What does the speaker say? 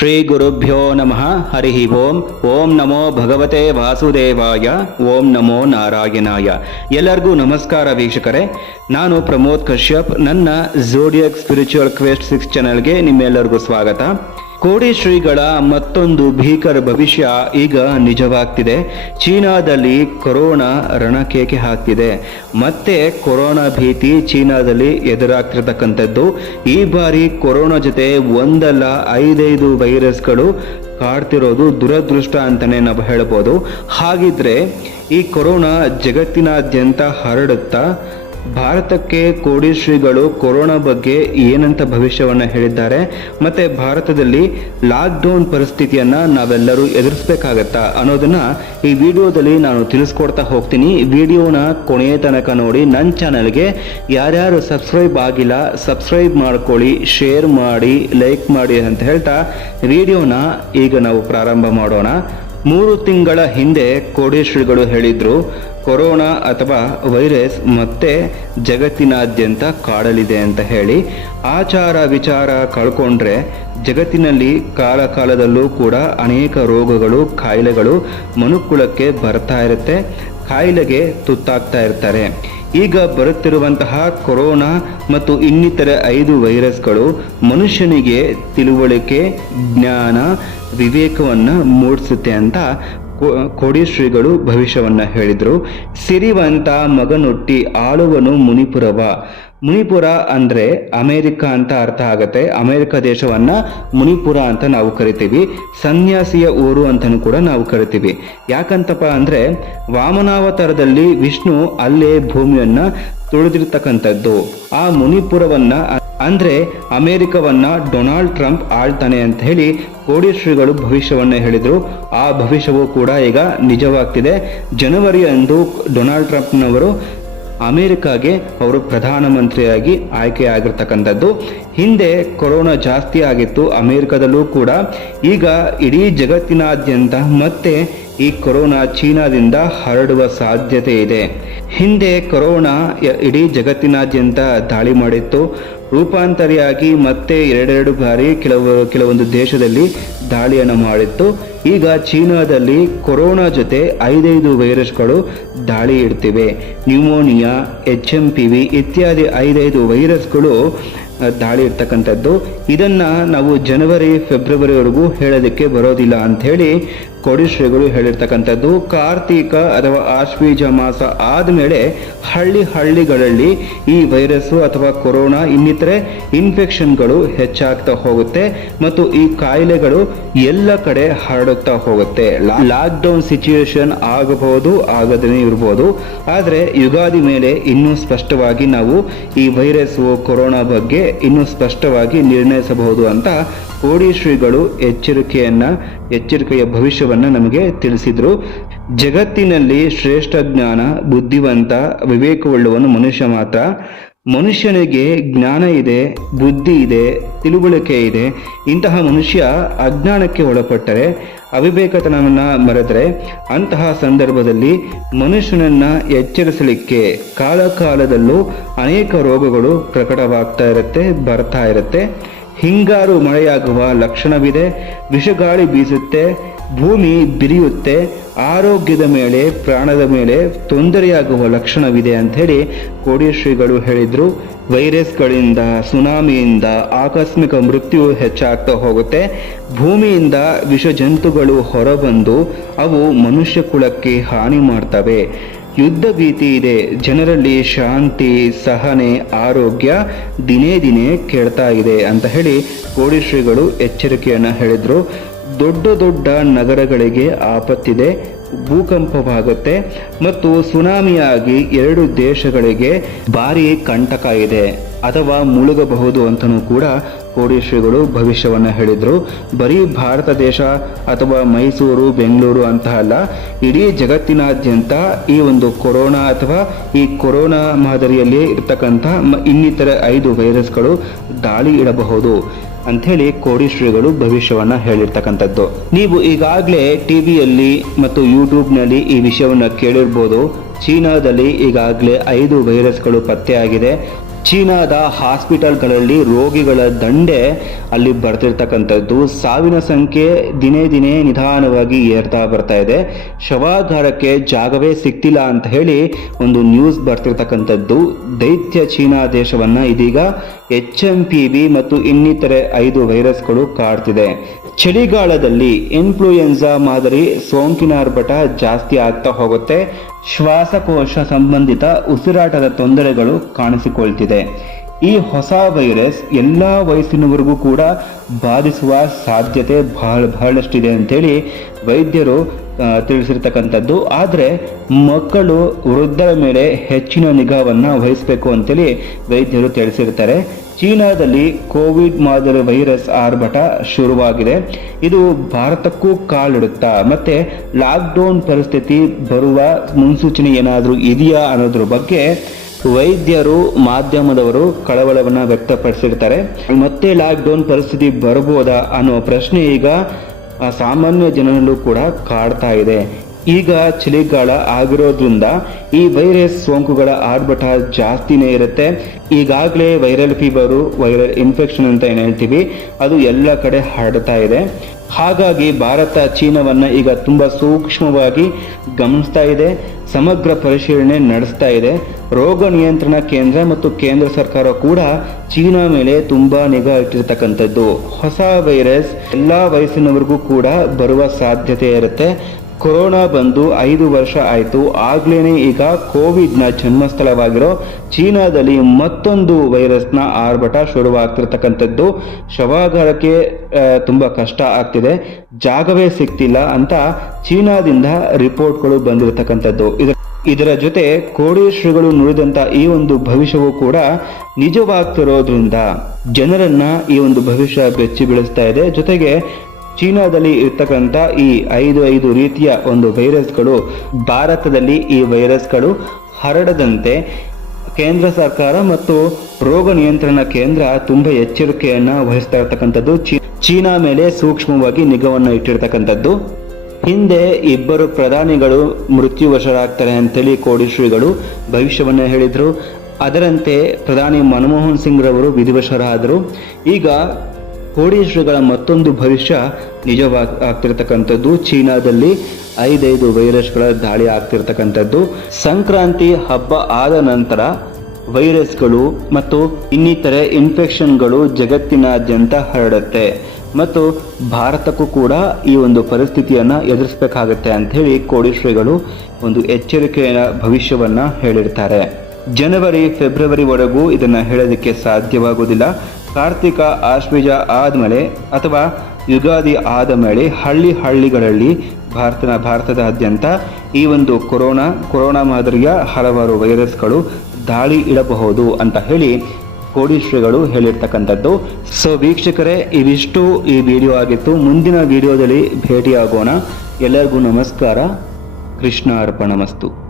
ಶ್ರೀ ಗುರುಭ್ಯೋ ನಮಃ. ಹರಿ ಓಂ. ಓಂ ನಮೋ ಭಗವತೆ ವಾಸುದೇವಾಯ. ಓಂ ನಮೋ ನಾರಾಯಣಾಯ. ಎಲ್ಲರಿಗೂ ನಮಸ್ಕಾರ ವೀಕ್ಷಕರೇ. ನಾನು ಪ್ರಮೋದ್ ಕಶ್ಯಪ್. ನನ್ನ ಜೋಡಿಯಕ್ ಸ್ಪಿರಿಚುವಲ್ ಕ್ವೆಸ್ಟ್ ಸಿಕ್ಸ್ ಚಾನಲ್ಗೆ ನಿಮ್ಮೆಲ್ಲರಿಗೂ ಸ್ವಾಗತ. ಕೋಡಿ ಶ್ರೀಗಳ ಮತ್ತೊಂದು ಭೀಕರ ಭವಿಷ್ಯ ಈಗ ನಿಜವಾಗ್ತಿದೆ. ಚೀನಾದಲ್ಲಿ ಕೊರೋನಾ ರಣಕೇಕೆ ಹಾಕ್ತಿದೆ. ಮತ್ತೆ ಕೊರೋನಾ ಭೀತಿ ಚೀನಾದಲ್ಲಿ ಎದುರಾಗ್ತಿರ್ತಕ್ಕಂಥದ್ದು. ಈ ಬಾರಿ ಕೊರೋನಾ ಜೊತೆ ಒಂದಲ್ಲ ಐದೈದು ವೈರಸ್ಗಳು ಕಾಡ್ತಿರೋದು ದುರದೃಷ್ಟ ಅಂತಾನೆ ನಾವು ಹೇಳ್ಬೋದು. ಹಾಗಿದ್ರೆ ಈ ಕೊರೋನಾ ಜಗತ್ತಿನಾದ್ಯಂತ ಹರಡುತ್ತಾ ಭಾರತಕ್ಕೆ ಕೋಡಿ ಶ್ರೀಗಳು ಕೊರೋನಾ ಬಗ್ಗೆ ಏನಂತ ಭವಿಷ್ಯವನ್ನು ಹೇಳಿದ್ದಾರೆ, ಮತ್ತೆ ಭಾರತದಲ್ಲಿ ಲಾಕ್ಡೌನ್ ಪರಿಸ್ಥಿತಿಯನ್ನ ನಾವೆಲ್ಲರೂ ಎದುರಿಸಬೇಕಾಗತ್ತಾ ಅನ್ನೋದನ್ನ ಈ ವಿಡಿಯೋದಲ್ಲಿ ನಾನು ತಿಳಿಸ್ಕೊಡ್ತಾ ಹೋಗ್ತೀನಿ. ವಿಡಿಯೋನ ಕೊನೆಯ ತನಕ ನೋಡಿ ನನ್ನ ಚಾನಲ್ಗೆ ಯಾರ್ಯಾರು ಸಬ್ಸ್ಕ್ರೈಬ್ ಆಗಿಲ್ಲ, ಸಬ್ಸ್ಕ್ರೈಬ್ ಮಾಡ್ಕೊಳ್ಳಿ, ಶೇರ್ ಮಾಡಿ, ಲೈಕ್ ಮಾಡಿ ಅಂತ ಹೇಳ್ತಾ, ವಿಡಿಯೋನ ಈಗ ನಾವು ಪ್ರಾರಂಭ ಮಾಡೋಣ. ಮೂರು ತಿಂಗಳ ಹಿಂದೆ ಕೋಡೇಶ್ವರಿಗಳು ಹೇಳಿದ್ರು, ಕೊರೋನಾ ಅಥವಾ ವೈರಸ್ ಮತ್ತೆ ಜಗತ್ತಿನಾದ್ಯಂತ ಕಾಡಲಿದೆ ಅಂತ ಹೇಳಿ. ಆಚಾರ ವಿಚಾರ ಕಳ್ಕೊಂಡ್ರೆ ಜಗತ್ತಿನಲ್ಲಿ ಕಾಲ ಕಾಲದಲ್ಲೂ ಕೂಡ ಅನೇಕ ರೋಗಗಳು, ಕಾಯಿಲೆಗಳು ಮನುಕುಲಕ್ಕೆ ಬರ್ತಾ ಇರುತ್ತೆ, ಕಾಯಿಲೆಗೆ ತುತ್ತಾಗ್ತಾ ಇರ್ತಾರೆ. ಈಗ ಬರುತ್ತಿರುವಂತಹ ಕೊರೋನಾ ಮತ್ತು ಇನ್ನಿತರ ಐದು ವೈರಸ್ಗಳು ಮನುಷ್ಯನಿಗೆ ತಿಳುವಳಿಕೆ, ಜ್ಞಾನ, ವಿವೇಕವನ್ನು ಮೂಡಿಸುತ್ತೆ ಅಂತ ಕೋಡಿಶ್ರೀಗಳು ಕೋಡಿ ಶ್ರೀಗಳು ಭವಿಷ್ಯವನ್ನ ಹೇಳಿದ್ರು. ಸಿರಿವಂತ ಮಗನೊಟ್ಟಿ ಆಳುವನು ಮುನಿಪುರವ. ಮುನಿಪುರ ಅಂದ್ರೆ ಅಮೇರಿಕ ಅಂತ ಅರ್ಥ ಆಗತ್ತೆ. ಅಮೇರಿಕ ದೇಶವನ್ನ ಮುನಿಪುರ ಅಂತ ನಾವು ಕರಿತೀವಿ. ಸನ್ಯಾಸಿಯ ಊರು ಅಂತಲೂ ಕೂಡ ನಾವು ಕರಿತೀವಿ. ಯಾಕಂತಪ್ಪ ಅಂದ್ರೆ ವಾಮನಾವತಾರದಲ್ಲಿ ವಿಷ್ಣು ಅಲ್ಲೇ ಭೂಮಿಯನ್ನ ತುಳಿದಿರ್ತಕ್ಕಂಥದ್ದು. ಆ ಮುನಿಪುರವನ್ನ ಅಂದ್ರೆ ಅಮೆರಿಕವನ್ನ ಡೊನಾಲ್ಡ್ ಟ್ರಂಪ್ ಆಳ್ತಾನೆ ಅಂತ ಹೇಳಿ ಕೋಡೀಶ್ವರಿಗಳು ಭವಿಷ್ಯವನ್ನ ಹೇಳಿದ್ರು. ಆ ಭವಿಷ್ಯವು ಕೂಡ ಈಗ ನಿಜವಾಗ್ತಿದೆ. ಜನವರಿ ಅಂದು ಡೊನಾಲ್ಡ್ ಟ್ರಂಪ್ನವರು ಅಮೆರಿಕಾಗೆ ಅವರು ಪ್ರಧಾನಮಂತ್ರಿಯಾಗಿ ಆಯ್ಕೆಯಾಗಿರ್ತಕ್ಕಂಥದ್ದು. ಹಿಂದೆ ಕೊರೋನಾ ಜಾಸ್ತಿ ಆಗಿತ್ತು, ಅಮೆರಿಕದಲ್ಲೂ ಕೂಡ. ಈಗ ಇಡೀ ಜಗತ್ತಿನಾದ್ಯಂತ ಮತ್ತೆ ಈ ಕೊರೋನಾ ಚೀನಾದಿಂದ ಹರಡುವ ಸಾಧ್ಯತೆ ಇದೆ. ಹಿಂದೆ ಕೊರೋನಾ ಇಡೀ ಜಗತ್ತಿನಾದ್ಯಂತ ದಾಳಿ ಮಾಡಿತ್ತು. ರೂಪಾಂತರಿಯಾಗಿ ಮತ್ತೆ ಎರಡೆರಡು ಬಾರಿ ಕೆಲವು, ಕೆಲವೊಂದು ದೇಶದಲ್ಲಿ ದಾಳಿಯನ್ನು ಮಾಡಿತ್ತು. ಈಗ ಚೀನಾದಲ್ಲಿ ಕೊರೋನಾ ಜೊತೆ ಐದೈದು ವೈರಸ್ಗಳು ದಾಳಿ ಇಡ್ತಿವೆ. Pneumonia H M P V ಇತ್ಯಾದಿ ಐದೈದು ವೈರಸ್ಗಳು ದಾಳಿ ಇರ್ತಕ್ಕಂಥದ್ದು ಇದನ್ನು ನಾವು ಜನವರಿ, ಫೆಬ್ರವರಿವರೆಗೂ ಹೇಳೋದಕ್ಕೆ ಬರೋದಿಲ್ಲ ಅಂಥೇಳಿ ಕೋಡಿಶ್ರೀಗಳು ಹೇಳಿರ್ತಕ್ಕಂಥದ್ದು, ಕಾರ್ತೀಕ ಅಥವಾ ಆಶ್ವೀಜ ಮಾಸ ಆದಮೇಲೆ ಹಳ್ಳಿ ಹಳ್ಳಿಗಳಲ್ಲಿ ಈ ವೈರಸ್ಸು ಅಥವಾ ಕೊರೋನಾ ಇನ್ನಿತರೆ ಇನ್ಫೆಕ್ಷನ್ಗಳು ಹೆಚ್ಚಾಗ್ತಾ ಹೋಗುತ್ತೆ ಮತ್ತು ಈ ಕಾಯಿಲೆಗಳು ಎಲ್ಲ ಕಡೆ ಹರಡುತ್ತಾ ಹೋಗುತ್ತೆ. ಲಾಕ್ಡೌನ್ ಸಿಚುಯೇಷನ್ ಆಗಬಹುದು, ಆಗದೇ ಇರಬಹುದು ಆದರೆ ಯುಗಾದಿ ಮೇಲೆ ಇನ್ನೂ ಸ್ಪಷ್ಟವಾಗಿ ನಾವು ಈ ವೈರಸ್ ಕೊರೋನಾ ಬಗ್ಗೆ ಇನ್ನೂ ಸ್ಪಷ್ಟವಾಗಿ ನಿರ್ಣಯಿಸಬಹುದು ಅಂತ ಕೋಡಿ ಶ್ರೀಗಳು ಎಚ್ಚರಿಕೆಯನ್ನ, ಎಚ್ಚರಿಕೆಯ ಭವಿಷ್ಯವನ್ನ ನಮಗೆ ತಿಳಿಸಿದ್ರು. ಜಗತ್ತಿನಲ್ಲಿ ಶ್ರೇಷ್ಠ ಜ್ಞಾನ, ಬುದ್ಧಿವಂತ, ವಿವೇಕವುಳ್ಳವನು ಮನುಷ್ಯ ಮಾತ್ರ. ಮನುಷ್ಯನಿಗೆ ಜ್ಞಾನ ಇದೆ, ಬುದ್ಧಿ ಇದೆ, ತಿಳುವಳಿಕೆ ಇದೆ. ಇಂತಹ ಮನುಷ್ಯ ಅಜ್ಞಾನಕ್ಕೆ ಒಳಪಟ್ಟರೆ, ಅವಿವೇಕತನವನ್ನ ಮರೆತರೆ, ಅಂತಹ ಸಂದರ್ಭದಲ್ಲಿ ಮನುಷ್ಯನನ್ನ ಎಚ್ಚರಿಸಲಿಕ್ಕೆ ಕಾಲ ಕಾಲದಲ್ಲೂ ಅನೇಕ ರೋಗಗಳು ಪ್ರಕಟವಾಗ್ತಾ ಇರುತ್ತೆ, ಬರ್ತಾ ಇರುತ್ತೆ. ಹಿಂಗಾರು ಮಳೆಯಾಗುವ ಲಕ್ಷಣವಿದೆ, ವಿಷಗಾಳಿ ಬೀಸುತ್ತೆ ಭೂಮಿ ಬಿರಿಯುತ್ತೆ, ಆರೋಗ್ಯದ ಮೇಲೆ, ಪ್ರಾಣದ ಮೇಲೆ ತೊಂದರೆಯಾಗುವ ಲಕ್ಷಣವಿದೆ ಅಂತ ಹೇಳಿ ಹೇಳಿದರು ಶ್ರೀಗಳು ಹೇಳಿದ್ರು. ವೈರಸ್ಗಳಿಂದ, ಸುನಾಮಿಯಿಂದ, ಆಕಸ್ಮಿಕ ಮೃತ್ಯು ಹೆಚ್ಚಾಗ್ತಾ ಹೋಗುತ್ತೆ. ಭೂಮಿಯಿಂದ ವಿಷ ಜಂತುಗಳು ಹೊರಬಂದು ಅವು ಮನುಷ್ಯ ಕುಲಕ್ಕೆ ಹಾನಿ ಮಾಡ್ತವೆ. ಯುದ್ಧ ಭೀತಿ ಇದೆ, ಜನರಲ್ಲಿ ಶಾಂತಿ, ಸಹನೆ, ಆರೋಗ್ಯ ದಿನೇ ದಿನೇ ಕೆಡ್ತಾ ಇದೆ ಅಂತ ಹೇಳಿ ಕೋಡಿಶ್ರೀಗಳು ಎಚ್ಚರಿಕೆಯನ್ನ ಹೇಳಿದ್ರು. ದೊಡ್ಡ ದೊಡ್ಡ ನಗರಗಳಿಗೆ ಆಪತ್ತಿದೆ, ಭೂಕಂಪವಾಗುತ್ತೆ ಮತ್ತು ಸುನಾಮಿಯಾಗಿ ಎರಡು ದೇಶಗಳಿಗೆ ಭಾರಿ ಕಂಟಕ ಇದೆ. ಅಥವಾ ಮುಳುಗಬಹುದು ಅಂತಲೂ ಕೂಡ ಕೋಡಿ ಭವಿಷ್ಯವನ್ನು ಭವಿಷ್ಯವನ್ನ ಹೇಳಿದ್ರು. ಬರೀ ಭಾರತ ದೇಶ ಅಥವಾ ಮೈಸೂರು, ಬೆಂಗಳೂರು ಅಂತ ಅಲ್ಲ, ಇಡೀ ಜಗತ್ತಿನಾದ್ಯಂತ ಈ ಒಂದು ಕೊರೋನಾ ಅಥವಾ ಈ ಕೊರೋನಾ ಮಾದರಿಯಲ್ಲಿ ಇರ್ತಕ್ಕಂಥ ಇನ್ನಿತರ ಐದು ವೈರಸ್ಗಳು ದಾಳಿ ಇಡಬಹುದು. ಅಂಥೇಳಿ ಕೋಡಿ ಭವಿಷ್ಯವನ್ನು ಭವಿಷ್ಯವನ್ನ ಹೇಳಿರ್ತಕ್ಕಂಥದ್ದು. ನೀವು ಈಗಾಗಲೇ ಟಿವಿಯಲ್ಲಿ ಮತ್ತು ಯೂಟ್ಯೂಬ್ನಲ್ಲಿ ಈ ವಿಷಯವನ್ನು ಕೇಳಿರ್ಬೋದು. ಚೀನಾದಲ್ಲಿ ಈಗಾಗಲೇ ಐದು ವೈರಸ್ಗಳು ಪತ್ತೆಯಾಗಿದೆ ಚೀನಾದ ಹಾಸ್ಪಿಟಲ್ಗಳಲ್ಲಿ ರೋಗಿಗಳ ದಂಡೆ ಅಲ್ಲಿ ಬರ್ತಿರ್ತಕ್ಕಂಥದ್ದು. ಸಾವಿನ ಸಂಖ್ಯೆ ದಿನೇ ದಿನೇ ನಿಧಾನವಾಗಿ ಏರ್ತಾ ಬರ್ತಾ ಇದೆ. ಶವಾಗಾರಕ್ಕೆ ಜಾಗವೇ ಸಿಕ್ತಿಲ್ಲ ಅಂತ ಹೇಳಿ ಒಂದು ನ್ಯೂಸ್ ಬರ್ತಿರ್ತಕ್ಕಂಥದ್ದು. ದೈತ್ಯ ಚೀನಾ ದೇಶವನ್ನ ಇದೀಗ ಎಚ್ ಎಂ ಪಿ ಬಿ ಮತ್ತು ಇನ್ನಿತರೆ ಐದು ವೈರಸ್ಗಳು ಕಾಡ್ತಿದೆ. ಚಳಿಗಾಲದಲ್ಲಿ ಇನ್ಫ್ಲೂಯೆನ್ಸಾ ಮಾದರಿ ಸೋಂಕಿನ ಆರ್ಭಟ ಜಾಸ್ತಿ ಆಗ್ತಾ ಹೋಗುತ್ತೆ. ಶ್ವಾಸಕೋಶ ಸಂಬಂಧಿತ ಉಸಿರಾಟದ ತೊಂದರೆಗಳು ಕಾಣಿಸಿಕೊಳ್ತಿದೆ. ಈ ಹೊಸ ವೈರಸ್ ಎಲ್ಲ ವಯಸ್ಸಿನವರೆಗೂ ಕೂಡ ಬಾಧಿಸುವ ಸಾಧ್ಯತೆ ಬಹಳ ಬಹಳಷ್ಟಿದೆ ಅಂತೇಳಿ ವೈದ್ಯರು ತಿಳಿಸಿರ್ತಕ್ಕಂಥದ್ದು. ಆದರೆ ಮಕ್ಕಳು ವೃದ್ಧರ ಮೇಲೆ ಹೆಚ್ಚಿನ ನಿಗಾವನ್ನು ವಹಿಸಬೇಕು ಅಂತೇಳಿ ವೈದ್ಯರು ತಿಳಿಸಿರ್ತಾರೆ. ಚೀನಾದಲ್ಲಿ ಕೋವಿಡ್ ಮಾದರಿ ವೈರಸ್ ಆರ್ಭಟ ಶುರುವಾಗಿದೆ. ಇದು ಭಾರತಕ್ಕೂ ಕಾಲಿಡುತ್ತಾ, ಮತ್ತೆ ಲಾಕ್ಡೌನ್ ಪರಿಸ್ಥಿತಿ ಬರುವ ಮುನ್ಸೂಚನೆ ಏನಾದರೂ ಇದೆಯಾ ಅನ್ನೋದ್ರ ಬಗ್ಗೆ ವೈದ್ಯರು, ಮಾಧ್ಯಮದವರು ಕಳವಳವನ್ನು ವ್ಯಕ್ತಪಡಿಸಿರ್ತಾರೆ. ಮತ್ತೆ ಲಾಕ್ಡೌನ್ ಪರಿಸ್ಥಿತಿ ಬರಬಹುದಾ ಅನ್ನೋ ಪ್ರಶ್ನೆ ಈಗ ಸಾಮಾನ್ಯ ಜನರಲ್ಲೂ ಕೂಡ ಕಾಡ್ತಾ ಇದೆ. ಈಗ ಚಳಿಗಾಲ ಆಗಿರೋದ್ರಿಂದ ಈ ವೈರಸ್ ಸೋಂಕುಗಳ ಆರ್ಭಟ ಜಾಸ್ತಿನೇ ಇರುತ್ತೆ. ಈಗಾಗಲೇ ವೈರಲ್ ಫೀವರು ವೈರಲ್ ಇನ್ಫೆಕ್ಷನ್ ಅಂತ ಏನು ಹೇಳ್ತೀವಿ, ಅದು ಎಲ್ಲ ಕಡೆ ಹರಡ್ತಾ ಇದೆ. ಹಾಗಾಗಿ ಭಾರತ ಚೀನಾವನ್ನು ಈಗ ತುಂಬ ಸೂಕ್ಷ್ಮವಾಗಿ ಗಮನಿಸ್ತಾ ಇದೆ, ಸಮಗ್ರ ಪರಿಶೀಲನೆ ನಡೆಸ್ತಾ ಇದೆ. ರೋಗ ನಿಯಂತ್ರಣ ಕೇಂದ್ರ ಮತ್ತು ಕೇಂದ್ರ ಸರ್ಕಾರ ಕೂಡ ಚೀನಾ ಮೇಲೆ ತುಂಬ ನಿಗಾ ಇಟ್ಟಿರತಕ್ಕಂಥದ್ದು. ಹೊಸ ವೈರಸ್ ಎಲ್ಲ ವಯಸ್ಸಿನವರೆಗೂ ಕೂಡ ಬರುವ ಸಾಧ್ಯತೆ ಇರುತ್ತೆ. ಕೊರೋನಾ ಬಂದು ಐದು ವರ್ಷ ಆಯಿತು, ಆಗ್ಲೇನೆ ಈಗ ಕೋವಿಡ್ನ ಜನ್ಮಸ್ಥಳವಾಗಿರೋ ಚೀನಾದಲ್ಲಿ ಮತ್ತೊಂದು ವೈರಸ್ನ ಆರ್ಭಟ ಶುರುವಾಗ್ತಿರ್ತಕ್ಕಂಥದ್ದು. ಶವಾಗಾರಕ್ಕೆ ತುಂಬ ತುಂಬಾ ಕಷ್ಟ ಆಗ್ತಿದೆ. ಜಾಗವೇ ಸಿಗ್ತಿಲ್ಲ ಅಂತ ಚೀನಾದಿಂದ ರಿಪೋರ್ಟ್ಗಳು ಬಂದಿರತಕ್ಕಂಥದ್ದು. ಇದರ ಇದರ ಜೊತೆ ಕೋಡೇಶ್ವರಿಗಳು ನುಡಿದಂತ ಈ ಒಂದು ಭವಿಷ್ಯವು ಕೂಡ ನಿಜವಾಗ್ತಿರೋದ್ರಿಂದ ಜನರನ್ನ ಈ ಒಂದು ಭವಿಷ್ಯ ಬೆಚ್ಚಿ ಬೀಳಿಸ್ತಾ ಇದೆ. ಜೊತೆಗೆ ಚೀನಾದಲ್ಲಿ ಇರ್ತಕ್ಕಂಥ ಈ ಐದು ಐದು ರೀತಿಯ ಒಂದು ವೈರಸ್ಗಳು, ಭಾರತದಲ್ಲಿ ಈ ವೈರಸ್ಗಳು ಹರಡದಂತೆ ಕೇಂದ್ರ ಸರ್ಕಾರ ಮತ್ತು ರೋಗ ನಿಯಂತ್ರಣ ಕೇಂದ್ರ ತುಂಬ ಎಚ್ಚರಿಕೆಯನ್ನು ವಹಿಸ್ತಾ ಇರತಕ್ಕಂಥದ್ದು. ಚೀನಾ ಮೇಲೆ ಸೂಕ್ಷ್ಮವಾಗಿ ನಿಗಾವನ್ನು ಇಟ್ಟಿರ್ತಕ್ಕಂಥದ್ದು. ಹಿಂದೆ ಇಬ್ಬರು ಪ್ರಧಾನಿಗಳು ಮೃತ್ಯುವಶರಾಗ್ತಾರೆ ಅಂತೇಳಿ ಕೋಡಿಶ್ರೀಗಳು ಭವಿಷ್ಯವನ್ನು ಹೇಳಿದರು. ಅದರಂತೆ ಪ್ರಧಾನಿ ಮನಮೋಹನ್ ಸಿಂಗ್ ರವರು ವಿಧಿವಶರಾದರು. ಈಗ ಕೋಡೀಶ್ವರಿಗಳ ಮತ್ತೊಂದು ಭವಿಷ್ಯ ನಿಜವಾಗಿ ಆಗ್ತಿರ್ತಕ್ಕಂಥದ್ದು ಚೀನಾದಲ್ಲಿ ಐದೈದು ವೈರಸ್ಗಳ ದಾಳಿ ಆಗ್ತಿರ್ತಕ್ಕಂಥದ್ದು. ಸಂಕ್ರಾಂತಿ ಹಬ್ಬ ಆದ ನಂತರ ವೈರಸ್ಗಳು ಮತ್ತು ಇನ್ನಿತರೆ ಇನ್ಫೆಕ್ಷನ್ಗಳು ಜಗತ್ತಿನಾದ್ಯಂತ ಹರಡುತ್ತೆ. ಮತ್ತು ಭಾರತಕ್ಕೂ ಕೂಡ ಈ ಒಂದು ಪರಿಸ್ಥಿತಿಯನ್ನು ಎದುರಿಸಬೇಕಾಗತ್ತೆ ಅಂತ ಹೇಳಿ ಕೋಡೀಶ್ವರಿಗಳು ಒಂದು ಎಚ್ಚರಿಕೆಯ ಭವಿಷ್ಯವನ್ನು ಹೇಳಿರ್ತಾರೆ. ಜನವರಿ ಫೆಬ್ರವರಿವರೆಗೂ ಇದನ್ನು ಹೇಳೋದಕ್ಕೆ ಸಾಧ್ಯವಾಗುವುದಿಲ್ಲ. ಕಾರ್ತಿಕ ಆಶ್ವೀಜ ಆದಮೇಲೆ ಅಥವಾ ಯುಗಾದಿ ಆದ ಮೇಲೆ ಹಳ್ಳಿ ಹಳ್ಳಿಗಳಲ್ಲಿ ಭಾರತದ ಭಾರತದಾದ್ಯಂತ ಈ ಒಂದು ಕೊರೋನಾ ಕೊರೋನಾ ಮಾದರಿಯ ಹಲವಾರು ವೈರಸ್ಗಳು ದಾಳಿ ಇಡಬಹುದು ಅಂತ ಹೇಳಿ ಕೋಡಿಶ್ರೀಗಳು ಹೇಳಿರ್ತಕ್ಕಂಥದ್ದು. ಸೊ ವೀಕ್ಷಕರೇ, ಇವಿಷ್ಟು ಈ ವಿಡಿಯೋ ಆಗಿತ್ತು. ಮುಂದಿನ ವಿಡಿಯೋದಲ್ಲಿ ಭೇಟಿಯಾಗೋಣ. ಎಲ್ಲರಿಗೂ ನಮಸ್ಕಾರ. ಕೃಷ್ಣ ಅರ್ಪಣಮಸ್ತು